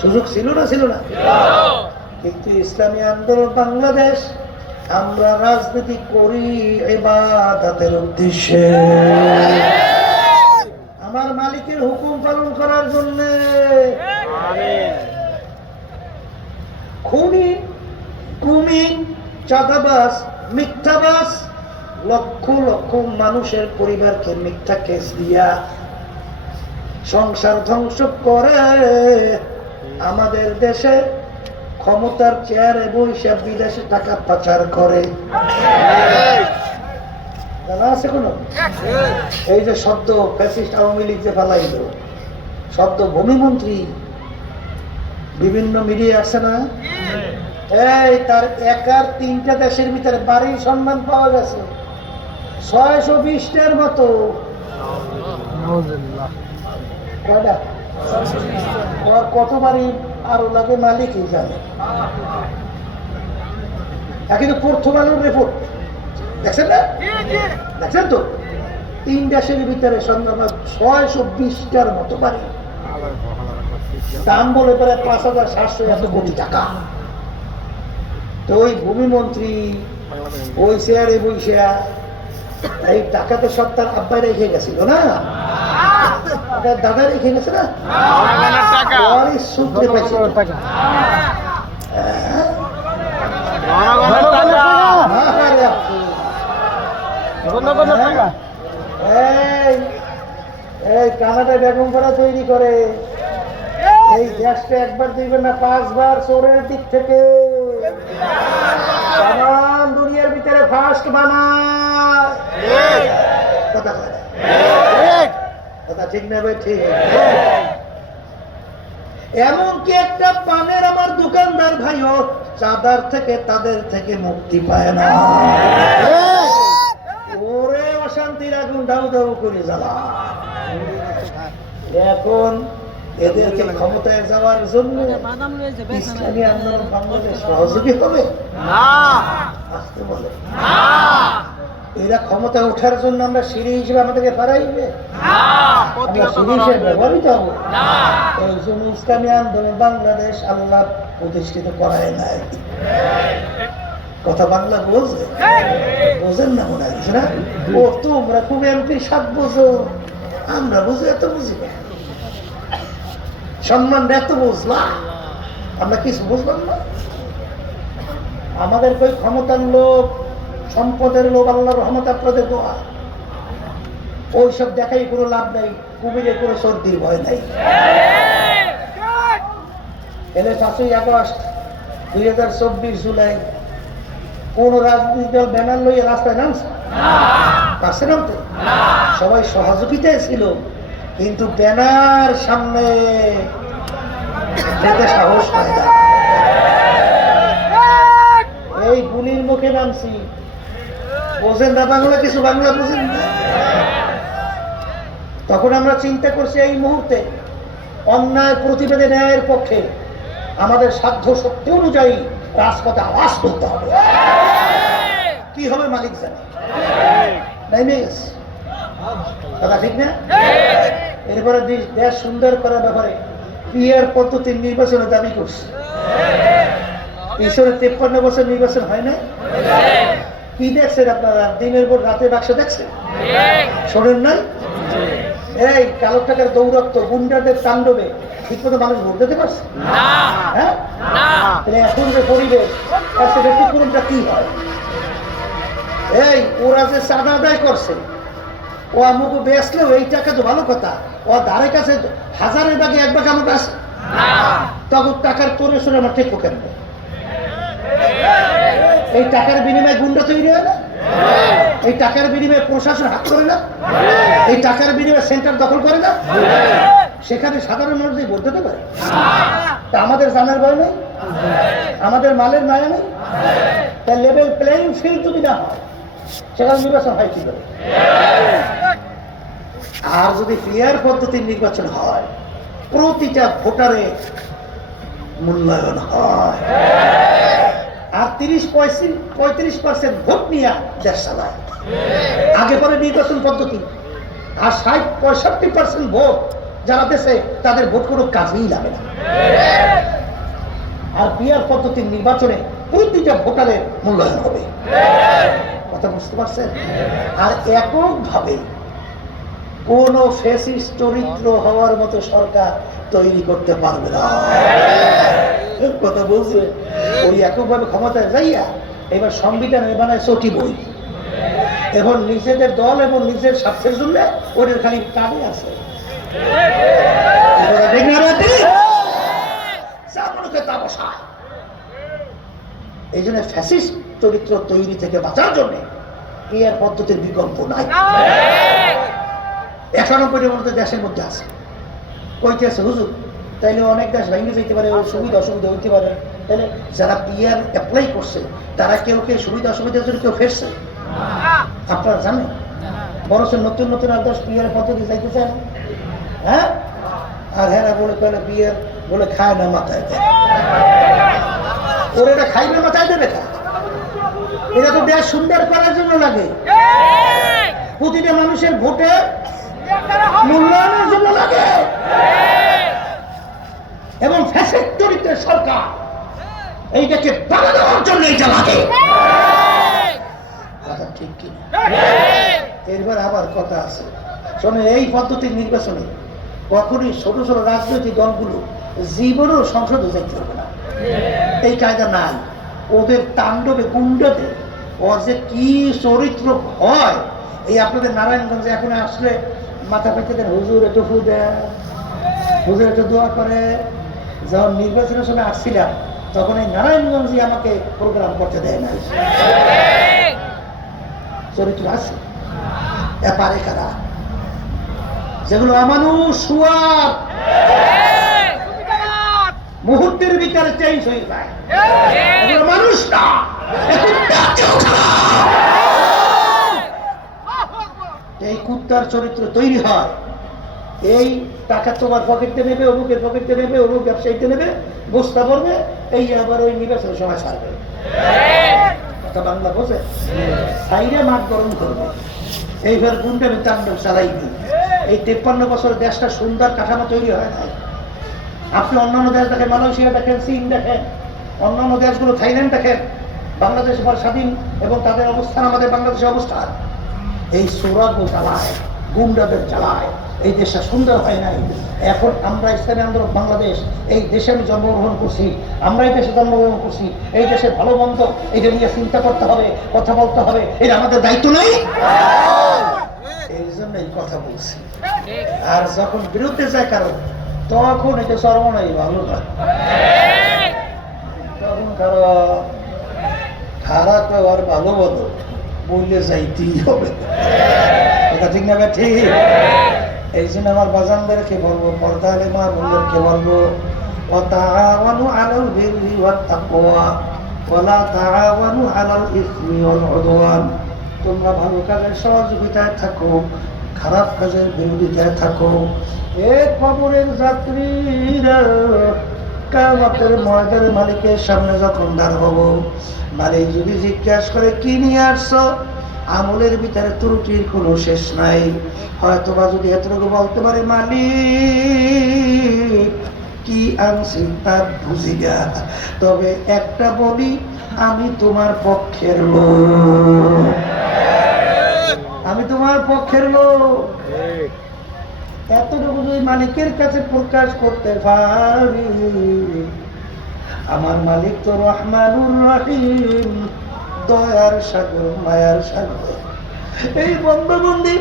সুযোগ ছিল না ছিল না। কিন্তু ইসলামী আন্দোলন বাংলাদেশ, আমরা রাজনীতি করি এবাদাতের উদ্দেশ্যে। আমার মালিকের হুকুম পালন করার জন্য। খুনি কুমিন চাঁদাবাস মিথ্যাবাস লক্ষ লক্ষ মানুষের পরিবারকে মিথ্যা কেস দিয়া সংসার ধ্বংস করে। আমাদের দেশে ক্ষমতার চেয়ারে বৈশাখ বিদেশে টাকা পাচার করে। এই যে সদ্য ফ্যাসিস্ট আওয়ামী লীগ যে ফেলাইল, সদ্য ভূমিমন্ত্রী, বিভিন্ন মিডিয়া আছে না? এই তার একার তিনটা দেশের ভিতরে বাড়ির সম্মান পাওয়া গেছে। ছয়শো বিশটার মতো। কয়টা? ওর কত বাড়ি আরও লাগে জানে। প্রথম আলোর রিপোর্ট দেখছেন না? দেখছেন তো? তিন দেশের ভিতরে ছয়শো বিশটার মতো বাড়ি। দাম বলে প্রায় পাঁচ হাজার সাতশো এত কোটি টাকা। তো ওই ভূমিমন্ত্রী, ওই চেয়ারে বইসা এই টাকা তো সব তার আব্বাই রেখে গেছিল না? তার দাদা রেখে গেছে না সূত্রে। এই কানাডা বেগম করা তৈরি করে। এই গ্যাসটা একবার দিবে না পাঁচবার চোরের দিক থেকে। দুনিয়ার ভিতরে ফার্স্ট বানায়। কথা? কথা ঠিক না ভাই ঠিক। এমনকি একটা পানের আমার দোকানদার ভাইও চাঁদার থেকে তাদের থেকে মুক্তি পায় না। ওরে অশান্তির আগুন দাউ দাউ করে জ্বালা। এখন এদেরকে ক্ষমতায় যাওয়ার জন্য ইসলামী আন্দোলন বাংলাদেশ সহযোগী হবে? না। আসতে বলে। এরা ক্ষমতা ওঠার জন্য আমরা সিঁড়ি হিসেবে আমাদেরকে পারাইবে আমরা সিঁড়ি হিসেবে ব্যবহৃত হব। ইসলামী আন্দোলন বাংলাদেশ আল্লাহ প্রতিষ্ঠিত করায় নাই। কথা বাংলা বোঝে বোঝেন না মনে হয় না? ও, তোমরা খুব এমপি সাত বোঝো। আমরা বুঝি, এত বুঝি না। সম্মান এত বুঝলাম আমরা কিছু বুঝলাম না। আমাদের কই ক্ষমতার লোক সম্পদের লোক আল্লাহ রহমত আপনাদের দোয়া। ওইসব দেখাই কোনো লাভ নেই কুমিরে কোনো সর্দির ভয় নাই। এলে পাঁচই আগস্ট দুই হাজার চব্বিশ জুলাই কোন রাজনৈতিক দল ব্যানার লইয়ে রাস্তায় নামছে? পাশে নামতে? সবাই সহযোগিতায় ছিল কিন্তু ব্যানার সামনে যেতে সাহস পায় না। এই গুলির মুখে নামছি। বোঝেন না বাংলা, কিছু বাংলা বুঝেন না। তখন আমরা চিন্তা করছি এই মুহূর্তে অন্যায় প্রতিবেদে ন্যায়ের পক্ষে আমাদের সাধ্য শক্তি অনুযায়ী রাজপথে আওয়াজ করতে হবে। কি হবে মালিক জানে। কথা ঠিক না? এরপরে দেশ সুন্দর করার ব্যাপারে পিয়ার পদ্ধতির নির্বাচনের দাবি করছে। ঈশ্বরের তেপ্পান্ন বছর নির্বাচন হয় না কি দেখছেন আপনারা? দিনের পর রাতে বাক্স দেখছেন? শোনেন নাই? এই কালো টাকার দৌরত্ব গুন্ডাদের তাণ্ডবে ঠিক মতো মানুষ ভোট দিতে পারছে? হ্যাঁ? তাহলে এখন যে পরিবেশ তার সে ব্যতিক্রমটা কি হয়? এই ওরা যে চাঁদা আদায় করছে ও আমাকে বেসলেও এই টাকা তো ভালো কথা। ও ধারে কাছে হাজারের বাগে এক বাগে আমাকে আছে। তখন টাকার তোরে সরে আমার ঠিক কেন? এই টাকার বিনিময়ে গুন্ডা তৈরি হয় না? এই টাকার বিনিময়ে প্রশাসন হাত করে না? এই টাকার বিনিময়ে সেন্টার দখল করে না? সেখানে সাধারণ মানুষ দিতে পারে? তা আমাদের জানার ভয় নেই? আমাদের মালের মায়া নেই? তা লেভেল প্লেয়িং ফিল্ড যদি না হয়, সেখানে নির্বাচন হয় কি করে আর যদি ফেয়ার পদ্ধতির নির্বাচন হয়, প্রতিটা ভোটারের মূল্যায়ন হয়। আর তিরিশ পঁয়ত্রিশ পার্সেন্ট ভোট নিয়ে দেশ চালায়। আগে পরে নির্বাচন পদ্ধতি। আর ষাট, পঁয়ষট্টি পার্সেন্ট ভোট যারা দেশে, তাদের ভোট কোনো কাজেই লাগে না। আর বিয়ার পদ্ধতির নির্বাচনে প্রতিটা ভোটারের মূল্যায়ন হবে। কথা বুঝতে পারছেন? আর এককভাবে কোন ফেসিস চরিত্র হওয়ার মতো সরকার তৈরি করতে পারবে না। কথা বলছে? ওই এককভাবে ক্ষমতায় যাইয়া এবার সংবিধান বানায় চটি বই। এখন নিজেদের দল এবং নিজের স্বার্থের জন্য ওদের খালি কাজে আছে। এই জন্য ফ্যাসিস্ট চরিত্র তৈরি থেকে বাঁচার জন্য এর পদ্ধতির বিকল্প নাই। একানব্বইয়ের মধ্যে দেশের মধ্যে আছে। কইতে আছে হুজুর তাইলে অনেক দেশ ভেঙে যেতে পারে ওর সুবিধা অসুবিধা হইতে পারে। তাহলে যারা পিয়ার অ্যাপ্লাই করছে তারা কেউ কেউ সুবিধা অসুবিধার জন্য কেউ ফেরছে? আপনারা জানেন? বরঞ্চ নতুন নতুন আর দশ পিয়ারের পদ্ধতি চাইতেছেন হ্যাঁ? আর হ্যাঁ বলে কয়না বিয়ের বলে খায় না মাথায় দেয়। ওরা এটা খাইবে মাথায় দেবে কা? এটা তো দেশ সুন্দর করার জন্য লাগে। প্রতিটা মানুষের ভোটে মূল্যায়নের জন্য লাগে। এবং ফ্যাসিস্ট চরিত্রের সরকার এইটাকে বাধা দেওয়ার জন্য এটা লাগে। কথা ঠিক কি এরপর আবার কথা আছে। শোনে, এই পদ্ধতির নির্বাচনে কখনই ছোট ছোট রাজনৈতিক দলগুলো জীবনেও সংসদে যাইতে হবে না। এই কায়দা নাই। ওদের তাণ্ডবে গুন্ডাতে ওর যে কি চরিত্র হয়, এই আপনাদের নারায়ণগঞ্জে এখন আসলে মাথা পেতে দেন, হুজুর একটু ফু দেয়। হুজুর একটু দোয়া করে। যখন নির্বাচনের সময় আসছিলাম, তখন এই নারায়ণগঞ্জে আমাকে প্রোগ্রাম করতে দেয় না চরিত্র আছে। এপারে কারা? যেগুলো অমানুষ, সুয়ার। মুহূর্তের ভিতরে চেঞ্জ হয়ে যায়। এগুলো মানুষ না। এগুলো জাতীয় খারাপ। এই কুত্তার চরিত্র তৈরি হয়। এই টাকা তোমার পকেটে নেবে, অমুকের পকেটে নেবে, অমুক ব্যবসায়ীতে নেবে, বস্তা পড়বে এই আবার ওই নির্বাচনের সময় ছাড়বে। কথা বাংলা বোঝে? মাঠ করবে। তাণ্ডব চালাইবি এই তেপ্পান্ন সুন্দর কাঠামো তৈরি হয় আপনি অন্যান্য দেখেন দেখেন অন্যান্য দেশগুলো থাইল্যান্ড দেখেন, বাংলাদেশ স্বাধীন এবং তাদের অবস্থান, আমাদের বাংলাদেশের অবস্থান। এই সোরাগো চালায়, গুন্ডাদের চালায়। এই দেশটা সুন্দর হয় নাই। এখন আমরা ইসলামী আন্দোলন, বাংলাদেশ, এই দেশে আমি জন্মগ্রহণ করছি, আমরা এই দেশে জন্মগ্রহণ করছি, এই দেশে ভালো মন্দ, এটা নিয়ে চিন্তা করতে হবে, কথা বলতে হবে, এটা আমাদের দায়িত্ব নেই? এই জন্য এই কথা বলছি। আর যখন বিরুদ্ধে যায় কারও, তখন এটা সর্বনাই ভালো না। তখন কারও খারাপ ভালো বলো। বললে যাইতেই হবে এটা ঠিক না ভাই? ঠিক এই জন্য আমার বাজানদেরকে বলবো পর্দালে মা বন্ধুকে বলবো وتعاونوا على البر والتقوى ولا تعاونوا على الإثم والعدوان তোমরা ভালো কাজের সহযোগিতায় থাকো খারাপ কাজের বিরোধিতায় থাকো এ খবরের যাত্রীরা কামাতের ময়দার মালিকের সামনে যখন দাঁড় হব, মালিক যদি জিজ্ঞাসা করে, কি নিয়ে আসছো? আমলের ভিতরে ত্রুটির কোনো শেষ নাই। হয়তো বা যদি এতটুকু বলতে পারে, মালিক, কি আনছি তার বুঝি না। তবে একটা বলি, আমি তোমার পক্ষের লোক। আমি তোমার পক্ষের লোক। এতটুকু যদি মালিকের কাছে প্রকাশ করতে পারি, আমার মালিক তো রহমানুর রহিম, দয়ার সাগর, মায়ার সাগর। এই বন্ধবন্দি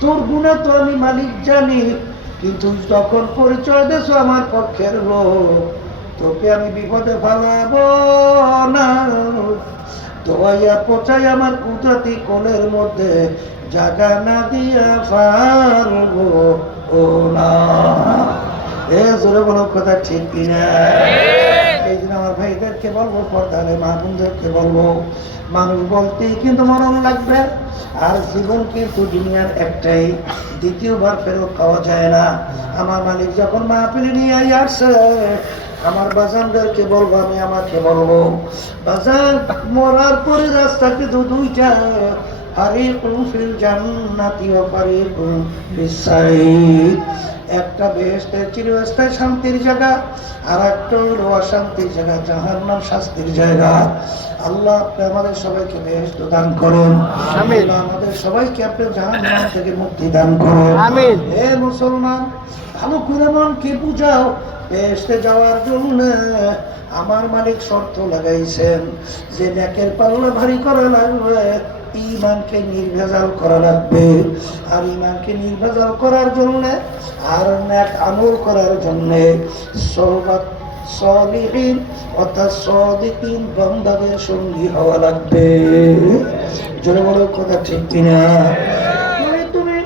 তোর গুণা তো আমি মালিক জানি, কিন্তু যখন পরিচয় দেশ আমার পক্ষের লোক, তোকে আমি বিপদে ফেলাবো না। দোয়াইয়া পচাই আমার কুদরতি কোলের মধ্যে, জাগা না দিয়া না এ জোরে বলো কথা ঠিক কিনা? এই জন্য আমার ভাইদেরকে বলব পর্দালে মা বোনদেরকে বলব মানুষ বলতেই কিন্তু মরণ লাগবে। আর জীবন কিন্তু দুনিয়ার একটাই দ্বিতীয়বার ফেরত পাওয়া যায় না। আমার মালিক যখন মাহফিলে নিয়ে আসছে আমার বাজানদেরকে বলব আমি আমাকে বলব বাজান মরার পরে রাস্তা কিন্তু দুইটা ফারিকুন ফিল জান্নাতি ওয়া ফারিকুন ফিস সাইদ একটা বেহেশতের চিরস্থায়ী শান্তির জায়গা আর একটা হলো অশান্তির জায়গা জাহান্নাম শাস্তির জায়গা। আল্লাহ আপনি আমাদের সবাইকে বেহেশত দান করুন। আমিন। আমাদের সবাইকে আপনি জাহান্নাম থেকে মুক্তি দান করুন। আমিন। হে মুসলমান ভালো করে মনকে বুঝাও বেহেশতে যাওয়ার জন্য আমার মালিক শর্ত লাগাইছেন। যে নেকের পাল্লা ভারী করা লাগবে ইমানকে নির্ভেজাল করা লাগবে। আর ইমানকে নির্ভেজাল করার জন্য আর নেক আমল করার জন্য সহবাত সলিহীন অর্থাৎ সদিকিন বন্দাদের সঙ্গী হওয়া লাগবে। জোরে বড় কথা ঠিক কিনা? যদি তুমি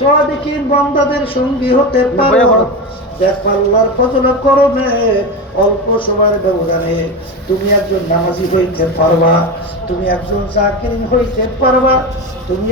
সদিকিন বন্দাদের সঙ্গী হতে পারো। দেখো আল্লাহর ফজলা করবে অল্প সময়ের ব্যবধানে তুমি একজন নামাজি হইতে পারবা, তুমি একজন চাকরি হইতে পারবা, তুমি